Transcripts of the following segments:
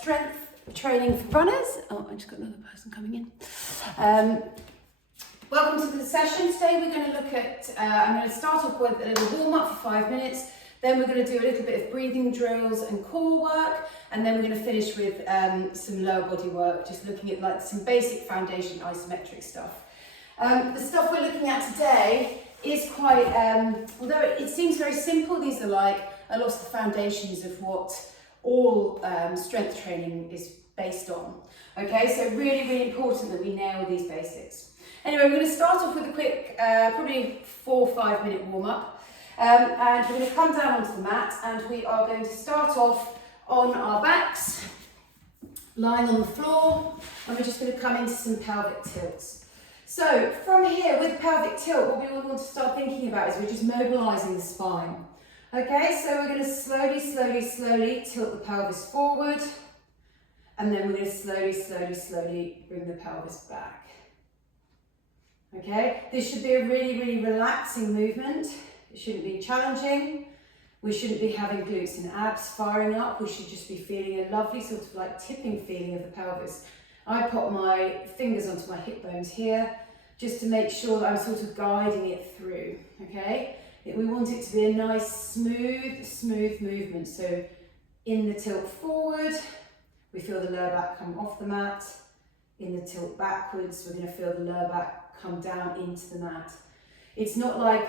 strength training for runners. Oh, I just got another person coming in. Welcome to the session. Today we're going to look at, I'm going to start off with a little warm up for 5 minutes. Then we're going to do a little bit of breathing drills and core work. And then we're going to finish with some lower body work, just looking at like some basic foundation isometric stuff. The stuff we're looking at today is quite, although it seems very simple, these are like a lot of the foundations of what all strength training is based on. Okay, so really, really important that we nail these basics. Anyway, we're going to start off with a quick, probably 4 or 5 minute warm up. And we're going to come down onto the mat and we are going to start off on our backs, lying on the floor, and we're just going to come into some pelvic tilts. So from here, with pelvic tilt, what we want to start thinking about is we're just mobilising the spine. Okay, so we're going to slowly, slowly, slowly tilt the pelvis forward, and then we're going to slowly, slowly, slowly bring the pelvis back. Okay, this should be a really, really relaxing movement. It shouldn't be challenging. We shouldn't be having glutes and abs firing up. We should just be feeling a lovely sort of like tipping feeling of the pelvis. I pop my fingers onto my hip bones here just to make sure that I'm sort of guiding it through, okay? We want it to be a nice, smooth movement. So in the tilt forward, we feel the lower back come off the mat. In the tilt backwards, we're going to feel the lower back come down into the mat. It's not like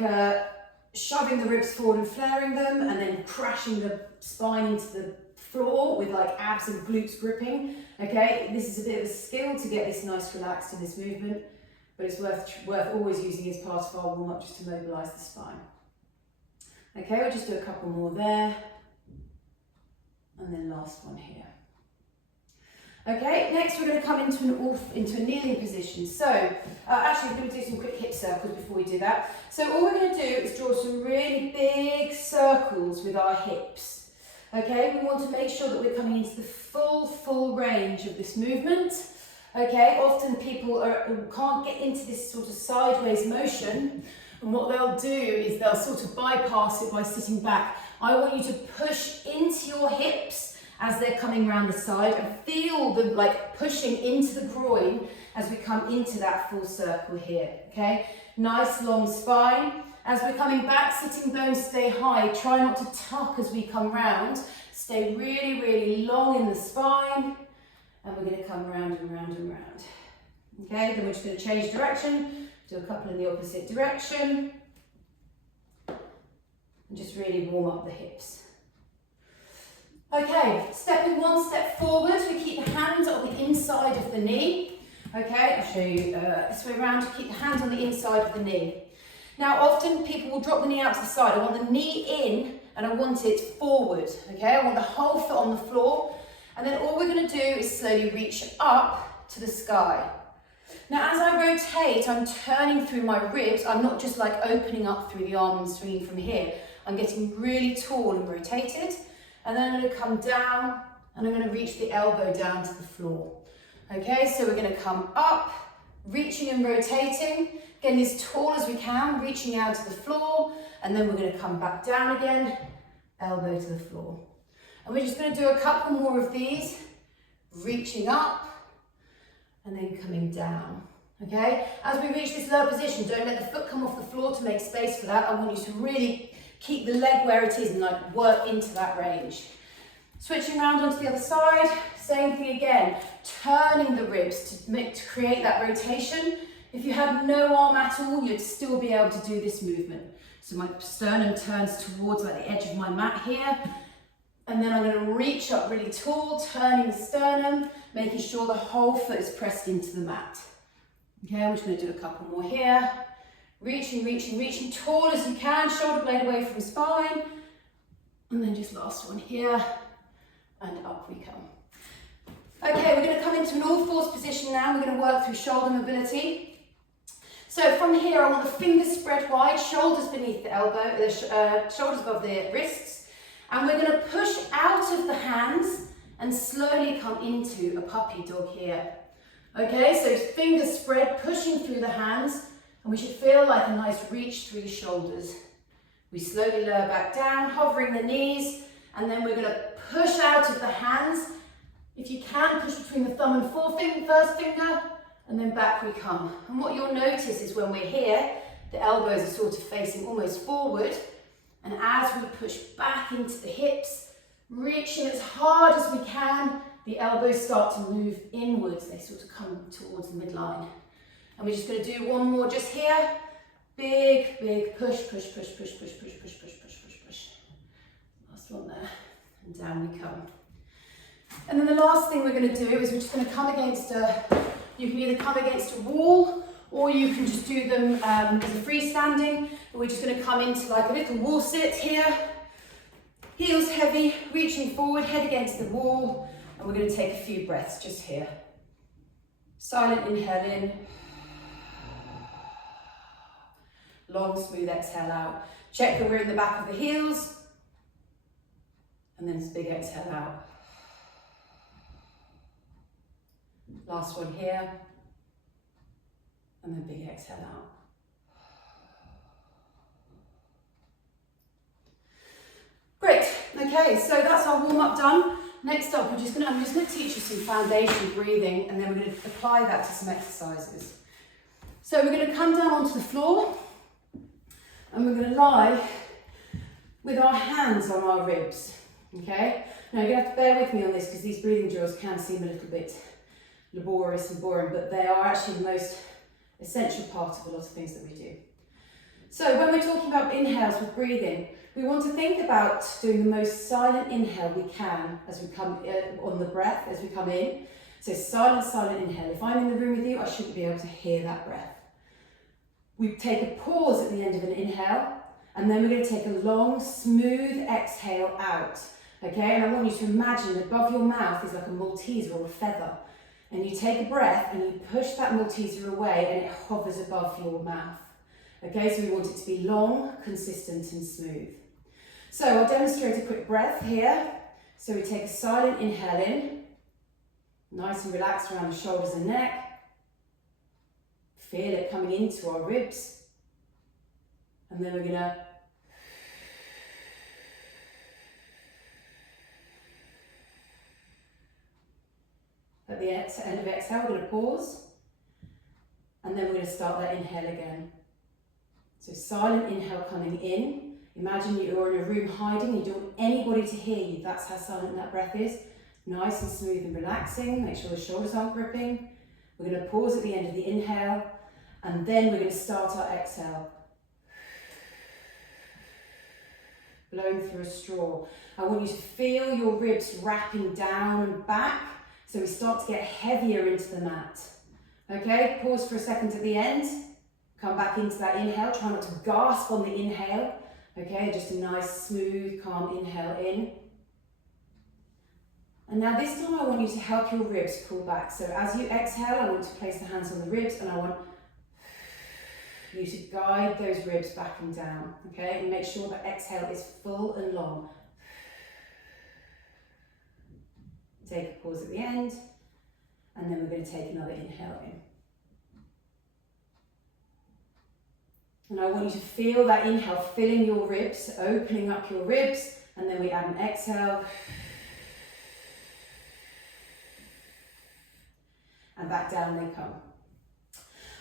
shoving the ribs forward and flaring them and then crashing the spine into the floor with like abs and glutes gripping. Okay, this is a bit of a skill to get this nice relaxed in this movement, but it's worth always using as part of our warm up just to mobilise the spine. Okay, we'll just do a couple more there, and then last one here. Okay, next we're going to come into a kneeling position. So, actually we're going to do some quick hip circles before we do that. So all we're going to do is draw some really big circles with our hips. Okay, we want to make sure that we're coming into the full range of this movement. Okay, often people can't get into this sort of sideways motion, and what they'll do is they'll sort of bypass it by sitting back. I want you to push into your hips as they're coming around the side and feel them like pushing into the groin as we come into that full circle here, okay? Nice long spine. As we're coming back, sitting bones stay high. Try not to tuck as we come round. Stay really, really long in the spine. And we're going to come round and round and round. Okay, then we're just going to change direction. Do a couple in the opposite direction. And just really warm up the hips. Okay, stepping one step forward, we keep the hands on the inside of the knee. Okay, I'll show you this way around. Keep the hands on the inside of the knee. Now, often people will drop the knee out to the side. I want the knee in and I want it forward. Okay, I want the whole foot on the floor. And then all we're going to do is slowly reach up to the sky. Now, as I rotate, I'm turning through my ribs. I'm not just like opening up through the arm and swinging from here. I'm getting really tall and rotated. And then I'm going to come down and I'm going to reach the elbow down to the floor. Okay, so we're going to come up, reaching and rotating, getting as tall as we can, reaching out to the floor, and then we're going to come back down again, elbow to the floor. And we're just going to do a couple more of these, reaching up and then coming down. Okay, as we reach this lower position, don't let the foot come off the floor to make space for that. I want you to really keep the leg where it is and like work into that range. Switching around onto the other side, same thing again, turning the ribs to create that rotation. If you had no arm at all, you'd still be able to do this movement. So my sternum turns towards like the edge of my mat here, and then I'm going to reach up really tall, turning the sternum, making sure the whole foot is pressed into the mat. Okay, I'm just going to do a couple more here. Reaching, reaching, reaching, tall as you can, shoulder blade away from spine. And then just last one here, and up we come. Okay, we're going to come into an all fours position now. We're going to work through shoulder mobility. So from here, I want the fingers spread wide, shoulders beneath the elbow, shoulders above the wrists. And we're going to push out of the hands and slowly come into a puppy dog here. Okay, so fingers spread, pushing through the hands. And we should feel like a nice reach through the shoulders. We slowly lower back down, hovering the knees, and then we're going to push out of the hands If you can, push between the thumb and first finger, and then back we come. And what you'll notice is when we're here, the elbows are sort of facing almost forward, and as we push back into the hips, reaching as hard as we can, the elbows start to move inwards. They sort of come towards the midline. And we're just going to do one more just here. Big, big push, push, push, push, push, push, push, push, push, push, push. Last one there, and down we come. And then the last thing we're going to do is we're just going to come against you can either come against a wall, or you can just do them as a freestanding. We're just going to come into like a little wall sit here. Heels heavy, reaching forward, head against the wall. And we're going to take a few breaths just here. Silent inhale in. Long, smooth exhale out. Check that we're in the back of the heels. And then big exhale out. Last one here. And then big exhale out. Great. Okay, so that's our warm-up done. Next up, I'm just going to teach you some foundation breathing, and then we're going to apply that to some exercises. So we're going to come down onto the floor, and we're going to lie with our hands on our ribs. Okay? Now you're going to have to bear with me on this because these breathing drills can seem a little bit laborious and boring, but they are actually the most essential part of a lot of things that we do. So when we're talking about inhales with breathing, we want to think about doing the most silent inhale we can as we come on the breath, as we come in. So silent, silent inhale. If I'm in the room with you, I shouldn't be able to hear that breath. We take a pause at the end of an inhale, and then we're going to take a long, smooth exhale out. Okay, and I want you to imagine above your mouth is like a Malteser or a feather. And you take a breath and you push that Malteser away and it hovers above your mouth. Okay, so we want it to be long, consistent and smooth. So I'll demonstrate a quick breath here. So we take a silent inhale in, nice and relaxed around the shoulders and neck. Feel it coming into our ribs. And then we're gonna at the end of exhale, we're going to pause, and then we're going to start that inhale again. So silent inhale coming in. Imagine you're in a room hiding, you don't want anybody to hear you. That's how silent that breath is. Nice and smooth and relaxing. Make sure the shoulders aren't gripping. We're going to pause at the end of the inhale, and then we're going to start our exhale. Blowing through a straw. I want you to feel your ribs wrapping down and back. So we start to get heavier into the mat. Okay, pause for a second at the end. Come back into that inhale. Try not to gasp on the inhale. Okay, just a nice, smooth, calm inhale in. And now this time I want you to help your ribs pull back. So as you exhale, I want to place the hands on the ribs, and I want you to guide those ribs back and down. Okay, and make sure that exhale is full and long. Take a pause at the end, and then we're going to take another inhale in. And I want you to feel that inhale filling your ribs, opening up your ribs, and then we add an exhale. And back down they come.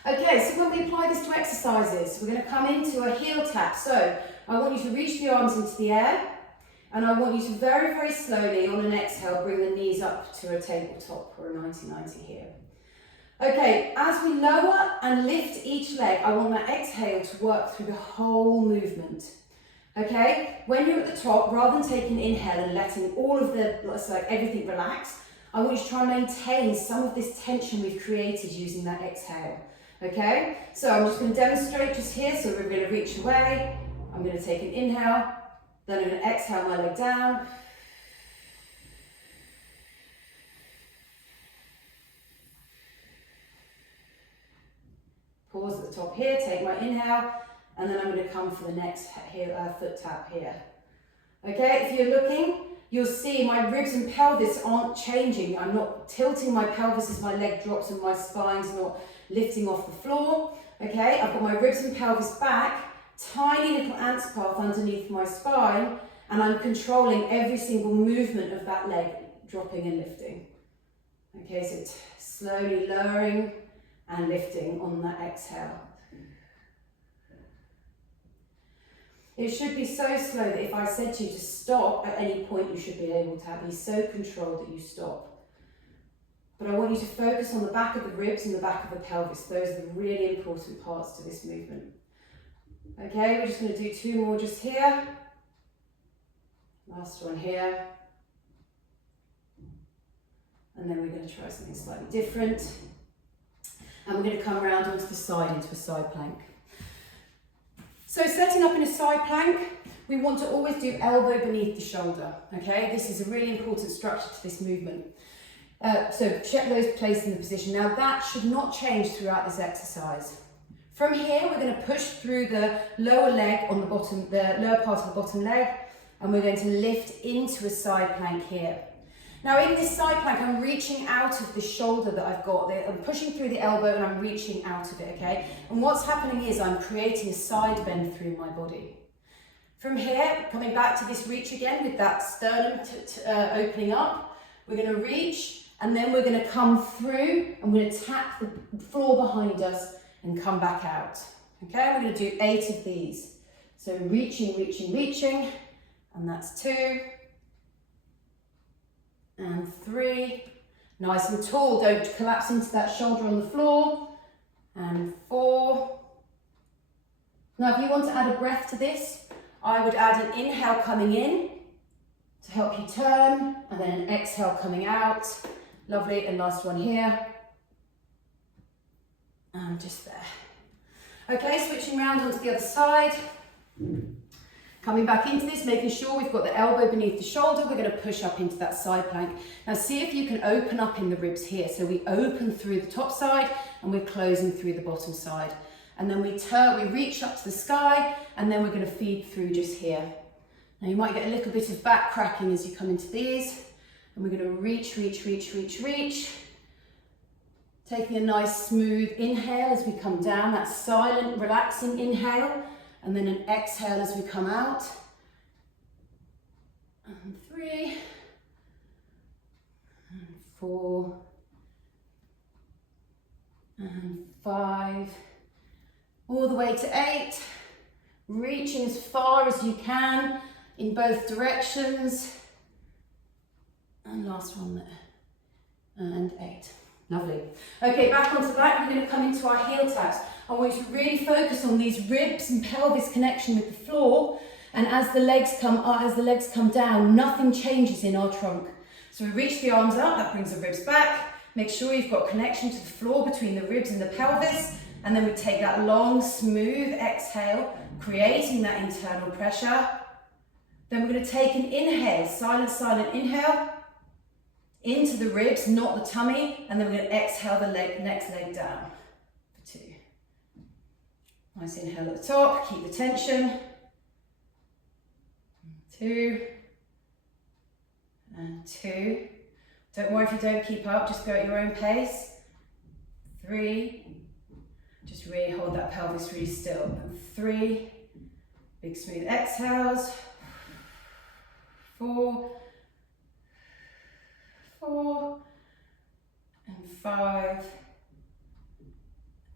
Okay, so when we apply this to exercises, we're going to come into a heel tap. So I want you to reach the arms into the air. And I want you to very, very slowly, on an exhale, bring the knees up to a tabletop or a 90-90 here. Okay, as we lower and lift each leg, I want that exhale to work through the whole movement. Okay, when you're at the top, rather than taking an inhale and letting all of everything relax, I want you to try and maintain some of this tension we've created using that exhale. Okay, so I'm just going to demonstrate just here. So we're going to reach away. I'm going to take an inhale. Then I'm going to exhale my leg down. Pause at the top here, take my inhale, and then I'm going to come for the next foot tap here. Okay, if you're looking, you'll see my ribs and pelvis aren't changing. I'm not tilting my pelvis as my leg drops and my spine's not lifting off the floor. Okay, I've got my ribs and pelvis back. Tiny little ant's path underneath my spine, and I'm controlling every single movement of that leg, dropping and lifting. Okay, so slowly lowering and lifting on that exhale. It should be so slow that if I said to you to stop at any point, you should be able to be so controlled that you stop. But I want you to focus on the back of the ribs and the back of the pelvis. Those are the really important parts to this movement. Okay, we're just going to do 2 more just here. Last one here. And then we're going to try something slightly different. And we're going to come around onto the side into a side plank. So setting up in a side plank, we want to always do elbow beneath the shoulder. Okay, this is a really important structure to this movement. So check those placed in the position. Now that should not change throughout this exercise. From here, we're going to push through the lower leg on the bottom, the lower part of the bottom leg, and we're going to lift into a side plank here. Now in this side plank, I'm reaching out of the shoulder that I've got there. I'm pushing through the elbow and I'm reaching out of it, okay? And what's happening is I'm creating a side bend through my body. From here, coming back to this reach again with that sternum opening up, we're going to reach and then we're going to come through and we're going to tap the floor behind us and come back out. Okay, we're going to do 8 of these. So reaching, reaching, reaching, and that's 2. And 3, nice and tall, don't collapse into that shoulder on the floor, and 4. Now if you want to add a breath to this, I would add an inhale coming in to help you turn, and then an exhale coming out. Lovely, and last one here, and just there. Okay, switching around onto the other side. Coming back into this, making sure we've got the elbow beneath the shoulder, we're going to push up into that side plank. Now see if you can open up in the ribs here. So we open through the top side and we're closing through the bottom side. And then we reach up to the sky and then we're going to feed through just here. Now you might get a little bit of back cracking as you come into these. And we're going to reach, reach, reach, reach, reach. Taking a nice smooth inhale as we come down, that silent, relaxing inhale. And then an exhale as we come out. And 3. And 4. And 5. All the way to 8. Reaching as far as you can in both directions. And last one there. And 8. Lovely. Okay, back onto the back, we're going to come into our heel taps. I want you to really focus on these ribs and pelvis connection with the floor, and as the legs come down, nothing changes in our trunk. So we reach the arms up, that brings the ribs back. Make sure you've got connection to the floor between the ribs and the pelvis, and then we take that long, smooth exhale, creating that internal pressure. Then we're going to take an inhale, silent, silent inhale, into the ribs, not the tummy, and then we're going to exhale the next leg down for 2. Nice inhale at the top, keep the tension. 2. And 2. Don't worry if you don't keep up, just go at your own pace. 3. Just really hold that pelvis really still. And 3. Big smooth exhales. 4. 4. And 5.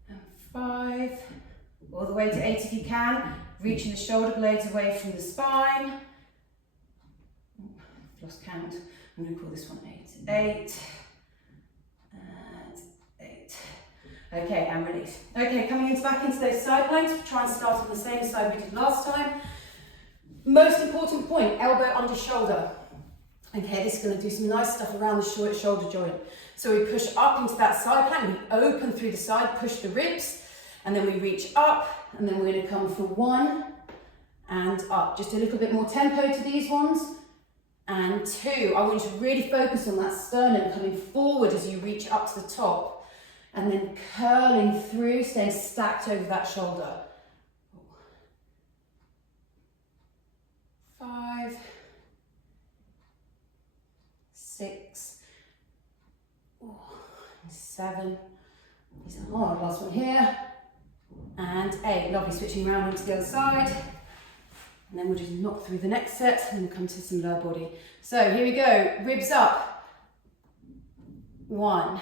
And 5. All the way to 8 if you can, reaching the shoulder blades away from the spine. I've lost count. I'm going to call this one 8. 8. And 8. Okay, and release. Okay, coming back into those side planks, we'll try and start on the same side we did last time. Most important point, elbow under shoulder. Okay, this is going to do some nice stuff around the shoulder joint. So we push up into that side plank, we open through the side, push the ribs, and then we reach up, and then we're going to come for 1 and up. Just a little bit more tempo to these ones. And 2. I want you to really focus on that sternum coming forward as you reach up to the top, and then curling through, staying stacked over that shoulder. 5, 6, 7. These are hard. Last one here. And 8. Lovely. Switching around onto the other side. And then we'll just knock through the next set and we'll come to some lower body. So here we go. Ribs up. 1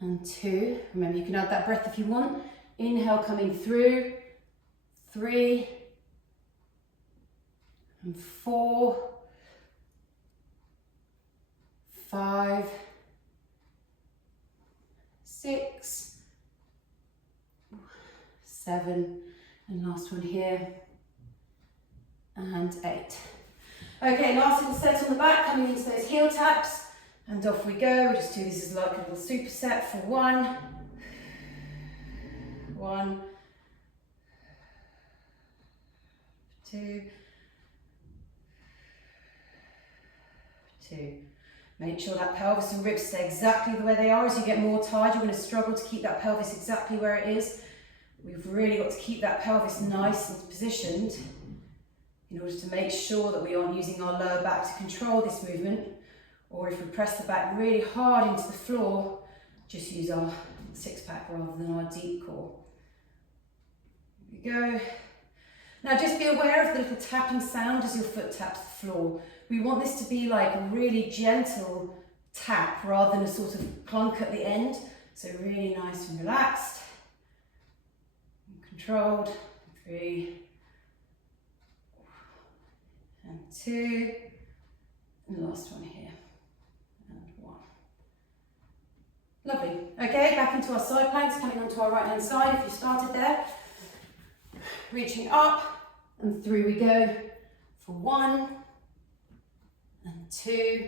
and 2. Remember, you can add that breath if you want. Inhale coming through, 3 and 4, 5, 6, 7, and last one here, and 8. Okay, last little set on the back, coming into those heel taps, and off we go. We'll just do this as like a little superset for 1, 2, 2. Make sure that pelvis and ribs stay exactly the way they are. As you get more tired, you're going to struggle to keep that pelvis exactly where it is. We've really got to keep that pelvis nice and positioned in order to make sure that we aren't using our lower back to control this movement, or if we press the back really hard into the floor, just use our six-pack rather than our deep core. Here we go. Now just be aware of the little tapping sound as your foot taps the floor. We want this to be like a really gentle tap rather than a sort of clunk at the end. So really nice and relaxed and controlled. 3 and 2, and the last one here, and 1. Lovely. Okay, back into our side planks, coming onto our right hand side if you started there. Reaching up and through we go for 1 and 2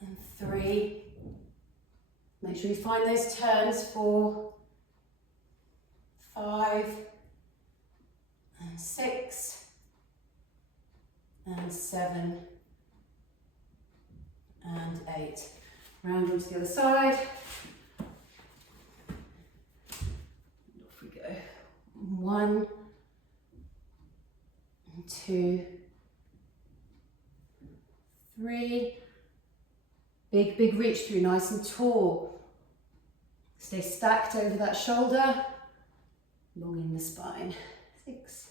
and 3. Make sure you find those turns. 4, 5 and 6 and 7 and 8. Round onto the other side. And off we go. 1 and 2, 3. Big reach through, nice and tall. Stay stacked over that shoulder, long in the spine. 6,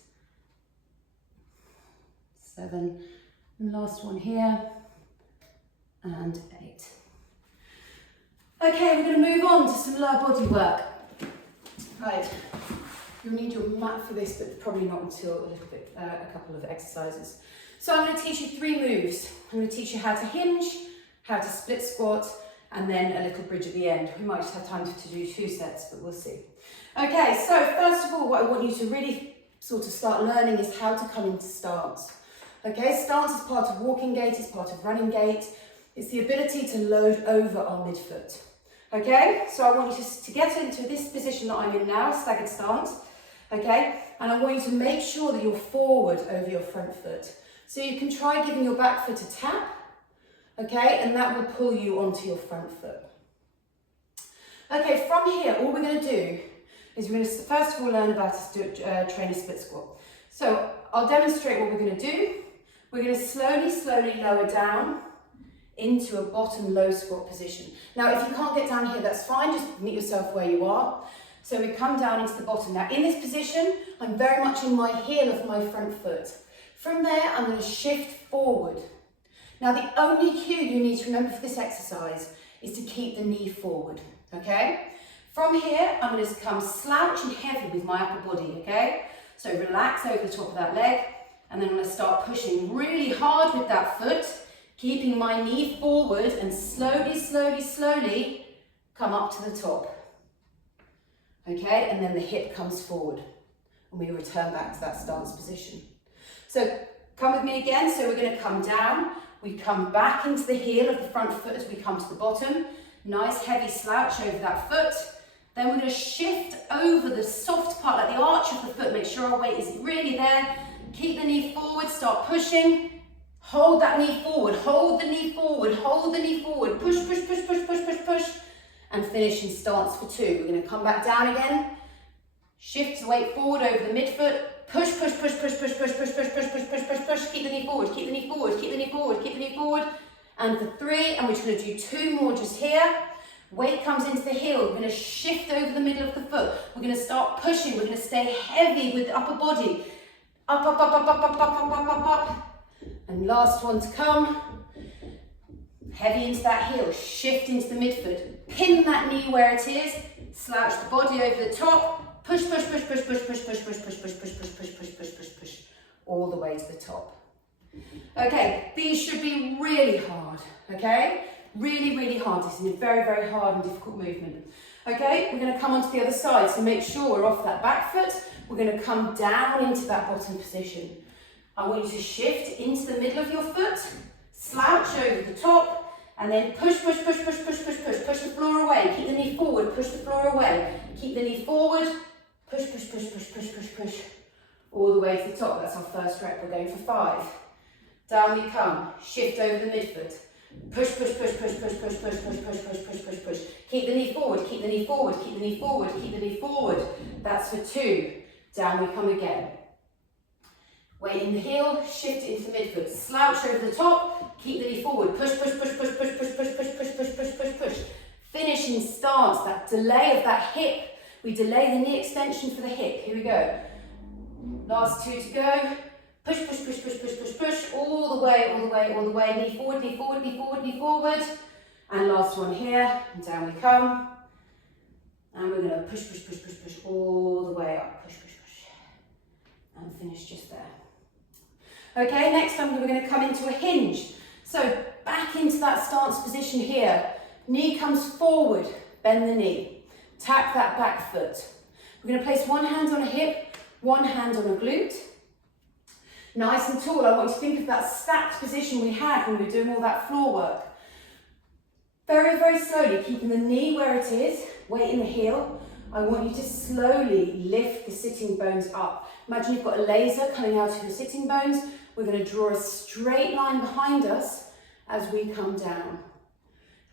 7, and last one here, and 8. Okay, we're going to move on to some lower body work. Right, you'll need your mat for this, but probably not until a couple of exercises. So I'm going to teach you 3 moves. I'm going to teach you how to hinge, how to split squat, and then a little bridge at the end. We might just have time to do 2 sets, but we'll see. Okay, so first of all, what I want you to really sort of start learning is how to come into stance. Okay, stance is part of walking gait, it's part of running gait. It's the ability to load over our midfoot. Okay, so I want you to get into this position that I'm in now, staggered stance. Okay, and I want you to make sure that you're forward over your front foot. So you can try giving your back foot a tap. Okay, and that will pull you onto your front foot. Okay, from here, all we're going to do is we're going to first of all learn about train a split squat. So I'll demonstrate what we're going to do. We're going to slowly lower down into a bottom low squat position. Now, if you can't get down here, that's fine. Just meet yourself where you are. So we come down into the bottom. Now, in this position, I'm very much in my heel of my front foot. From there, I'm going to shift forward. Now, the only cue you need to remember for this exercise is to keep the knee forward, okay? From here, I'm going to come slouch and heavy with my upper body, okay? So relax over the top of that leg, and then I'm going to start pushing really hard with that foot, keeping my knee forward, and slowly come up to the top. Okay, and then the hip comes forward, and we return back to that stance position. So come with me again. So we're going to come down, we come back into the heel of the front foot as we come to the bottom. Nice heavy slouch over that foot. Then we're going to shift over the soft part, like the arch of the foot. Make sure our weight is really there. Keep the knee forward, start pushing. Hold that knee forward, hold the knee forward, hold the knee forward. Push, and finish in stance for 2. We're going to come back down again. Shift the weight forward over the midfoot. Push. Keep the knee forward, keep the knee forward, keep the knee forward, keep the knee forward. And for 3, and we're just going to do 2 more just here. Weight comes into the heel. We're going to shift over the middle of the foot. We're going to start pushing. We're going to stay heavy with the upper body. Up. And last one to come. heavy into that heel, shift into the midfoot, pin that knee where it is, slouch the body over the top, push, push, push, push, push, push, push, push, push, push, push, push, push, push, push, push, push, all the way to the top. Okay, these should be really hard, okay? Really, really hard. This is a very, very hard and difficult movement. Okay, we're going to come onto the other side, so make sure we're off that back foot. We're going to come down into that bottom position. I want you to shift into the middle of your foot, slouch over the top, and then push, push, push, push, push, push, push, push the floor away. Keep the knee forward, push the floor away. Keep the knee forward, push, push, push, push, push, push, push, all the way to the top. That's our first rep. We're going for 5. Down we come, shift over the midfoot. Push, push, push, push, push, push, push, push, push, push, push, push, push. Keep the knee forward, keep the knee forward, keep the knee forward, keep the knee forward. That's for 2. Down we come again. Weight in the heel, shift it into the midfoot. Slouch over the top, keep the knee forward. Push, push, push, push, push, push, push, push, push, push, push, push, push. Finish in stance, that delay of that hip. We delay the knee extension for the hip. Here we go. Last 2 to go. Push, push, push, push, push, push, push, all the way, all the way, all the way. Knee forward, knee forward, knee forward, knee forward. And last one here, and down we come. And we're gonna push, push, push, push, push, all the way up. Push, push, push. And finish just there. Okay, next time we're gonna come into a hinge. So back into that stance position here. Knee comes forward, bend the knee. Tap that back foot. We're gonna place one hand on a hip, one hand on a glute. Nice and tall. I want you to think of that stacked position we had when we were doing all that floor work. Very, very slowly, keeping the knee where it is, weight in the heel. I want you to slowly lift the sitting bones up. Imagine you've got a laser coming out of your sitting bones. We're going to draw a straight line behind us as we come down.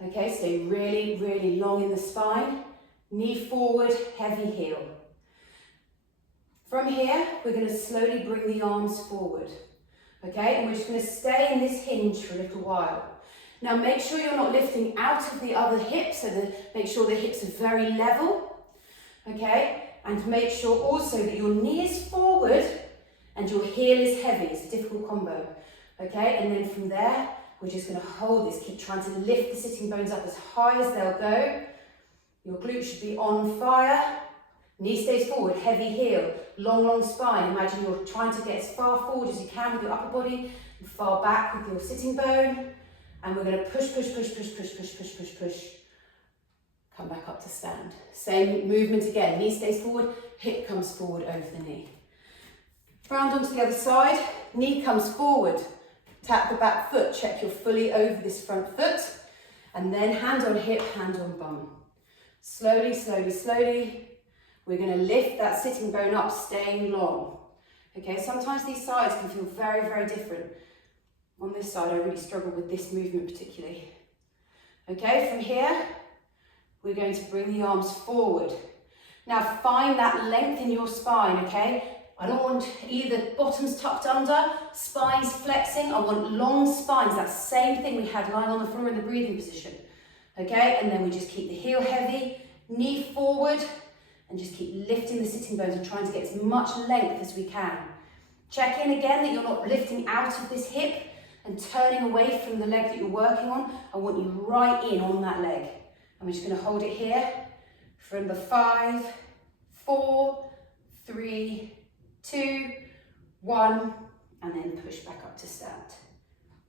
Okay, stay really, really long in the spine. Knee forward, heavy heel. From here, we're going to slowly bring the arms forward, okay? And we're just going to stay in this hinge for a little while. Now make sure you're not lifting out of the other hip, so make sure the hips are very level, okay? And make sure also that your knee is forward and your heel is heavy. It's a difficult combo, okay? And then from there, we're just going to hold this, keep trying to lift the sitting bones up as high as they'll go. Your glutes should be on fire. Knee stays forward, heavy heel, long, long spine. Imagine you're trying to get as far forward as you can with your upper body, and far back with your sitting bone. And we're going to push, push, push, push, push, push, push, push, push. Come back up to stand. Same movement again. Knee stays forward, hip comes forward over the knee. Round onto the other side, knee comes forward. Tap the back foot, check you're fully over this front foot. And then hand on hip, hand on bum. Slowly, slowly, slowly. We're going to lift that sitting bone up, staying long. Okay, sometimes these sides can feel very, very different. On this side, I really struggle with this movement particularly. Okay, from here, we're going to bring the arms forward. Now find that length in your spine, okay? I don't want either bottoms tucked under, spines flexing. I want long spines, that same thing we had lying on the floor in the breathing position. Okay, and then we just keep the heel heavy, knee forward, and just keep lifting the sitting bones and trying to get as much length as we can. Check in again that you're not lifting out of this hip and turning away from the leg that you're working on. I want you right in on that leg. I'm just going to hold it here for number 5, 4, 3, 2, 1, and then push back up to stand.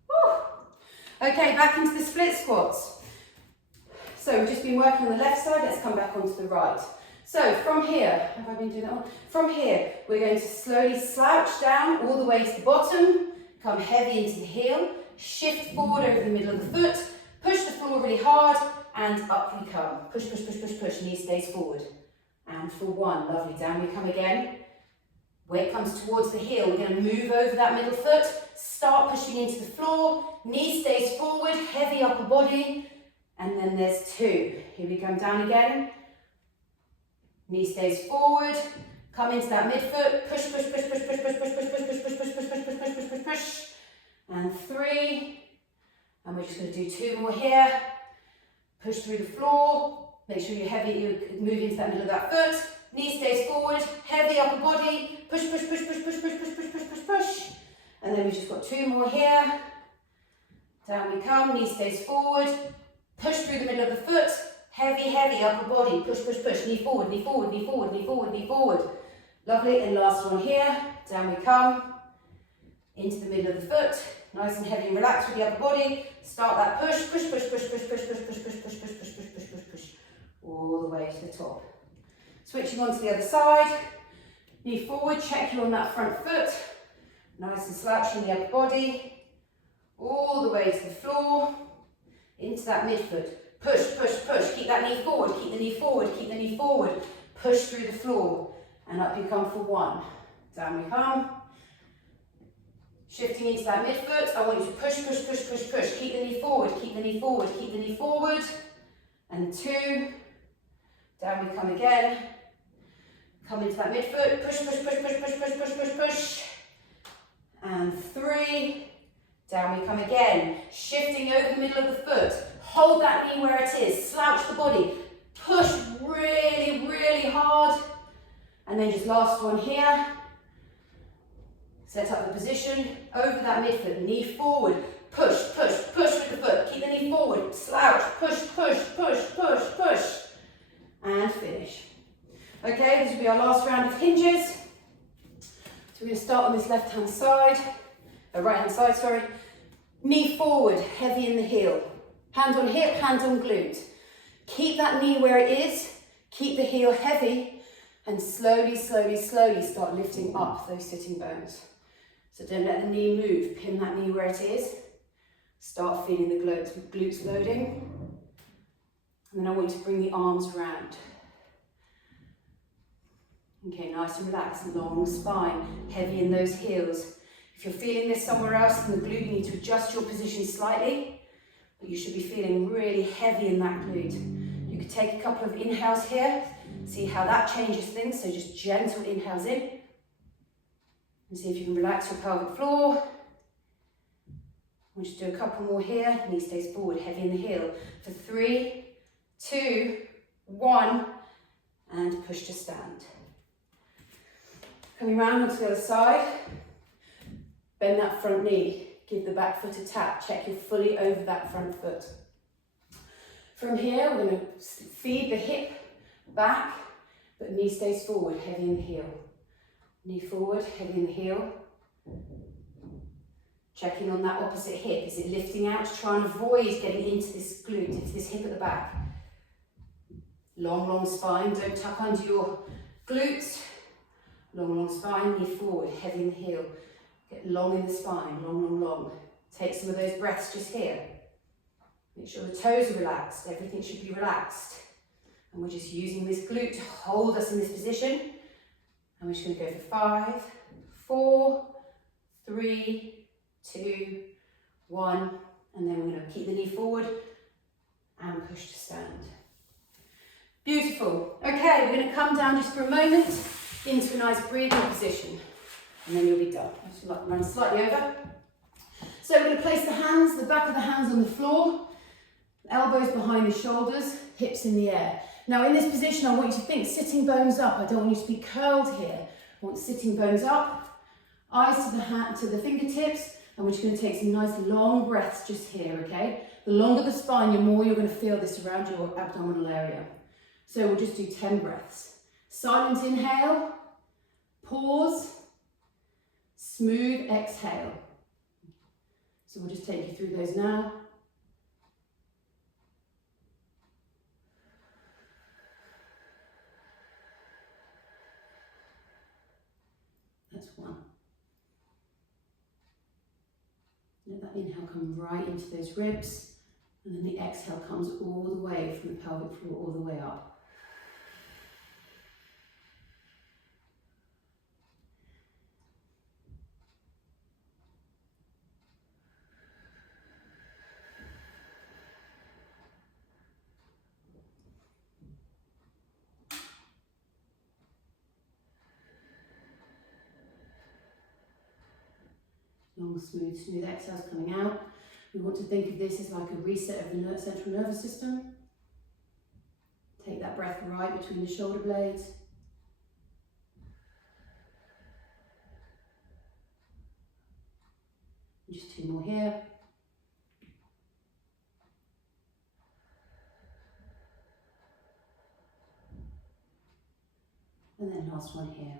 Woo! Okay, back into the split squats. So we've just been working on the left side, let's come back onto the right. So from here, have I been doing that one? From here, we're going to slowly slouch down all the way to the bottom, come heavy into the heel, shift forward over the middle of the foot, push the floor really hard, and up we come. Push, push, push, push, push, knee stays forward. And for 1, lovely, down we come again. Weight comes towards the heel, we're going to move over that middle foot, start pushing into the floor, knee stays forward, heavy upper body, and then there's 2. Here we come down again. Knee stays forward, come into that midfoot, push, push, push, push, push, push, push, push, push, push, push, push, push, push, push, push, push, push, and 3, and we're just going to do 2 more here. Push through the floor, make sure you're heavy, you move into that middle of that foot, knee stays forward, heavy upper body, push, push, push, push, push, push, push, push, push, push, push, and then we've just got 2 more here. Down we come, knee stays forward. Push through the middle of the foot. Heavy, heavy upper body. Push, push, push. Knee forward, knee forward, knee forward, knee forward, knee forward. Lovely. And last one here. Down we come. Into the middle of the foot. Nice and heavy and relaxed with the upper body. Start that push, push, push, push, push, push, push, push, push, push, push, push, push, push, push, push. All the way to the top. Switching on to the other side. Knee forward, check you on that front foot. Nice and slouched in the upper body. All the way to the floor. Into that midfoot. Push, push, push. Keep that knee forward, keep the knee forward, keep the knee forward. Push through the floor. And up you come for one. Down we come. Shifting into that midfoot. I want you to push, push, push, push, push. Keep the knee forward, keep the knee forward, keep the knee forward. And two. Down we come again. Come into that midfoot. Push, push, push, push, push, push, push, push, push. And three. Down we come again. Shifting over the middle of the foot. Hold that knee where it is. Slouch the body. Push really, really hard. And then just last one here. Set up the position. Over that midfoot. Knee forward. Push, push, push with the foot. Keep the knee forward. Slouch. Push, push, push, push, push. And finish. Okay, this will be our last round of hinges. So we're going to start on this left-hand side. Right-hand side, sorry. Knee forward, heavy in the heel. Hand on hip, hand on glute. Keep that knee where it is. Keep the heel heavy. And slowly, slowly, slowly start lifting up those sitting bones. So don't let the knee move. Pin that knee where it is. Start feeling the glutes loading. And then I want you to bring the arms round. Okay, nice and relaxed, long spine, heavy in those heels. If you're feeling this somewhere else in the glute, you need to adjust your position slightly, but you should be feeling really heavy in that glute. You could take a couple of inhales here, see how that changes things, so just gentle inhales in. And see if you can relax your pelvic floor. We'll just do a couple more here, knee stays forward, heavy in the heel. For 3, 2, 1, and push to stand. Coming round onto the other side, bend that front knee, give the back foot a tap, check you're fully over that front foot. From here, we're going to feed the hip back, but knee stays forward, heavy in the heel. Knee forward, heavy in the heel. Checking on that opposite hip, is it lifting out to try and avoid getting into this glute, into this hip at the back. Long, long spine, don't tuck under your glutes. Long, long spine, knee forward, heavy in the heel. Get long in the spine, long, long, long. Take some of those breaths just here. Make sure the toes are relaxed, everything should be relaxed. And we're just using this glute to hold us in this position. And we're just going to go for 5, 4, 3, 2, 1. And then we're going to keep the knee forward and push to stand. Beautiful. Okay, we're going to come down just for a moment into a nice breathing position, and then you'll be done. I just run slightly over. So we're going to place the hands, the back of the hands on the floor, elbows behind the shoulders, hips in the air. Now in this position, I want you to think sitting bones up. I don't want you to be curled here. I want sitting bones up, eyes to the fingertips, and we're just going to take some nice long breaths just here, okay? The longer the spine, the more you're going to feel this around your abdominal area. So we'll just do 10 breaths. Silent inhale, pause, smooth exhale. So we'll just take you through those now. That's 1. Let that inhale come right into those ribs, and then the exhale comes all the way from the pelvic floor all the way up. Long, smooth exhales coming out. We want to think of this as like a reset of the central nervous system. Take that breath right between the shoulder blades. Just 2 more here. And then last one here.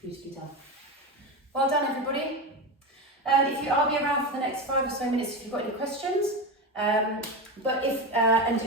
Beautifully done. Well done, everybody. I'll be around for the next 5 or so minutes if you've got any questions. But if and